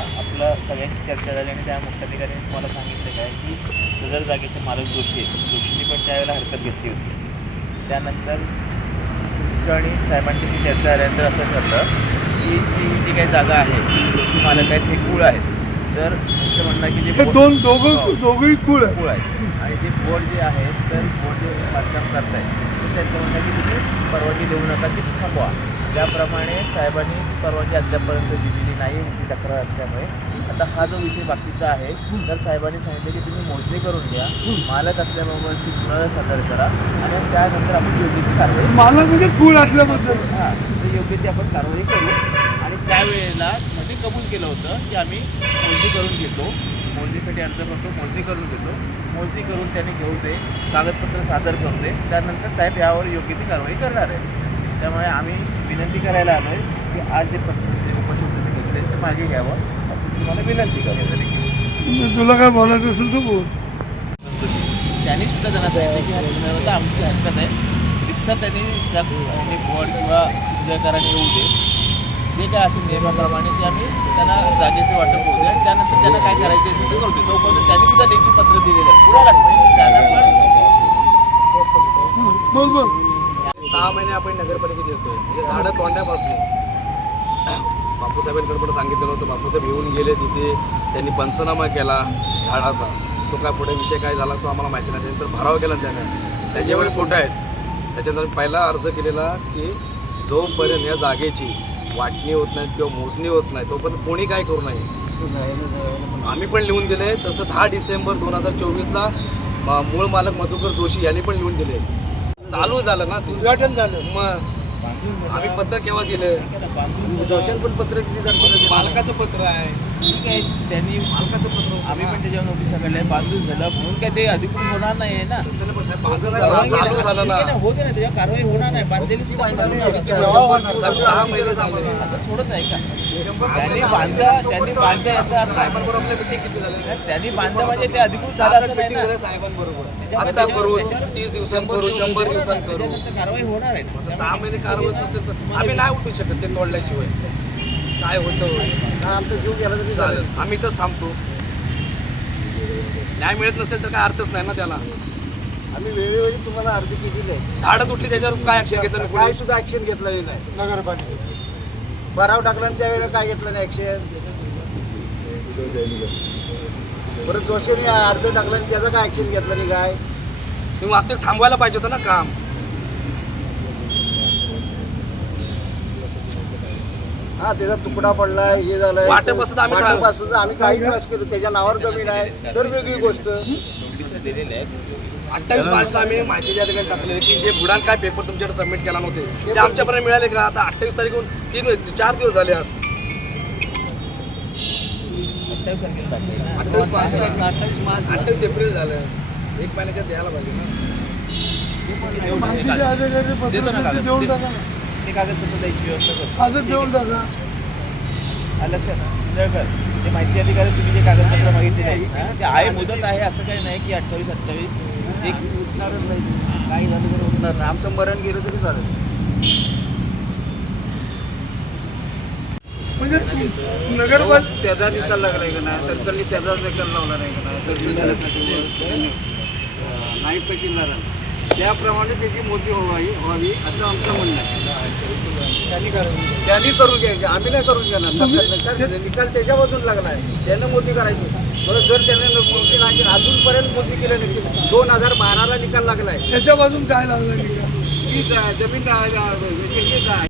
त्यांची चर्चा झाली आणि त्या मुख्याधिकाऱ्यांनी तुम्हाला सांगितलं काय की सदर जागेचे मालक जोशी आहेत. जोशींनी पण त्यावेळेला हरकत घेतली होती. त्यानंतर तुमचं आणि साहेबांची ती चर्चा झाल्यानंतर असं ठरलं की जी जी काही जागा आहे जी जोशी मालक आहेत हे कुळ आहेत. तर तुमचं म्हणणं की जे दोन दोघं हो. दोघंही कुळ आहे कुळ आहेत. आणि जे बोर्ड जे आहेत तर बोर्ड जे बांधकाम करतायत त्यांचं म्हणणं की तुम्ही परवानगी देऊ नका ती थांबवा. त्याप्रमाणे साहेबांनी परवानगी अद्यापपर्यंत दिलेली नाही यांची तक्रार असल्यामुळे. आता हा जो विषय बाकीचा आहे तर साहेबांनी सांगितलं की तुम्ही मोजणी करून घ्या मालक असल्यामुळे ती पुन्हा सादर करा आणि त्यानंतर आपण योग्य ती कारवाई मला म्हणजे कुळ असल्याबद्दल. हां तर योग्य ती आपण कारवाई करू. आणि त्यावेळेला मध्ये कबूल केलं होतं की आम्ही मोजणी करून घेतो. मोजणीसाठी अर्ज करतो मोजणी करून घेतो. मोजणी करून त्यांनी घेऊ दे कागदपत्र सादर करू दे त्यानंतर साहेब यावर योग्य ती कारवाई करणार आहे त्यामुळे आम्ही विनंती करायला आलो आहे की आज जे पत्र जे उपोषण तुम्ही घेतले ते मागे घ्यावं असं तुम्हाला विनंती करतो तुला काय बोलायचं असेल तर बोल. त्यांनी सुद्धा त्यांना सांगितलं की हा संदर्भात आमची हरकत आहे. रिक्षा त्यांनी त्या त्यांनी बोर्ड किंवा विजयकरांनी येऊ दे. जे काय असेल नियमाप्रमाणे ते आम्ही त्यांना जागेचे वाटप दे आणि त्यानंतर त्यांना काय करायचे असेल ते करू दे. तोपर्यंत त्यांनी सुद्धा लेखी पत्र दिलेलं आहे. पुढं म्हणजे त्यांना पण बोल बोल. सहा महिने आपण नगरपालिकेत येतोय. म्हणजे झाडं तोडण्यापासून बापूसाहेबांकडे पण सांगितलेलं होतं बापूसाहेब येऊन गेले तिथे. त्यांनी पंचनामा केला झाडाचा. तो काय पुढे विषय काय झाला तो आम्हाला माहिती नाही. त्यानंतर भराव केला त्याने. त्याच्यावर फोटो आहेत त्याच्यानंतर पहिला अर्ज केलेला की जोपर्यंत या जागेची वाटणी होत नाही किंवा मोजणी होत नाही तोपर्यंत कोणी काय करू नये. आम्ही पण लिहून दिले. तसं दहा डिसेंबर दोन हजार चोवीसला मूळ मालक मधुकर जोशी यांनी पण लिहून दिले. चालू झालं ना उद्घाटन झालं. मग आम्ही पत्र केव्हा दिलं जोशन पण पत्र मालकाचं पत्र आहे. ठीक आहे त्यांनी मालकाचं पत्र आम्ही पण त्याच्यावर नोटीस काढल्या. बांधून झालं. म्हणून काय ते अधिकृत होणार नाही आहे ना? झालं, ना. होते ना त्याच्यावर कारवाई होणार नाही. बांधलेली सहा महिने झाले. असं थोडंच आहे का? त्यांनी बांधलं त्यांनी बांधलं याचा अर्थ साहेबांबरोबर आपल्या मिटिंग किती झाले त्यांनी बांधलं म्हणजे ते अधिकृत झालं असं नाही साहेबांबरोबर. आता करू तीस दिवसांत करू शंभर त्याच्यानंतर कारवाई होणार आहे सहा महिने नसेल तर आम्ही नाही उठू शकत ते तोडल्याशिवाय. काय होतं? आमचा जीव गेला तरी चालेल. आम्ही इथंच थांबतो. न्याय मिळत नसेल तर काय अर्थच नाही ना त्याला. आम्ही वेळोवेळी तुम्हाला अर्ज केलेले आहे झाडं तुटली त्याच्यावर काय ऍक्शन घेतलं काय? सुद्धा ऍक्शन घेतलेली नाही. नगरपालिकेत. भराव टाकला आणि त्यावेळेला काय घेतलं नाही ऍक्शन परत जोशीने अर्ज टाकला आणि त्याचं काय ऍक्शन घेतलं नाही काय? तुम्ही वास्तविक थांबवायला पाहिजे होतं ना काम. हा त्याचा तुकडा पडलाय हे झालंय. वाटप असतं आम्ही आम्ही काहीच आज केलं त्याच्या नावावर जमीन आहे. तर वेगळी गोष्ट. अठ्ठावीस मार्चला आम्ही माहिती त्या ठिकाणी टाकलेली की जे बुडान काय पेपर तुमच्याकडे सबमिट केला नव्हते ते आमच्यापर्यंत मिळाले का? आता अठ्ठावीस तारीखहून तीन चार दिवस झाले आज. अठ्ठावीस ना. अठ्ठावीस मार्च अठ्ठावीस मार्च अठ्ठावीस एप्रिल झालं. एक महिन्याच्यात द्यायला पाहिजे देऊन. टाका ना. ते कागदपत्र द्यायची व्यवस्था करतो कागद देऊन टाका हा, लक्षात जळकर जे माहिती अधिकारी तुम्ही जे कागदपत्र मागितले नाही हा, ते आहे मुदत आहे असं काही नाही की अठ्ठावीस अठ्ठावीस जे उठणारच नाही काही झालं तर उठणार नाही. आमचं मरण गेलं तरी चालेल. म्हणजे नगरपालिका त्याचा निकाल लागलाय का नाही? सरकारने त्याचा निकाल लावला नाही का नाही? तर नाईक तहसीलदार त्याप्रमाणे त्याची मोठी व्हावी व्हावी असं आमचं म्हणणं आहे. त्यांनी करून त्यांनी करून घ्यायचे आम्ही नाही करून घेणार निकाल त्याच्या बाजून लागला आहे. त्यानं मोठी करायची. बरं जर त्याने मोठी नाही अजूनपर्यंत मोठी केलं नाही. दोन हजार बाराला निकाल लागलाय. त्याच्या बाजून काय लागलं? निकाल जा- जमीन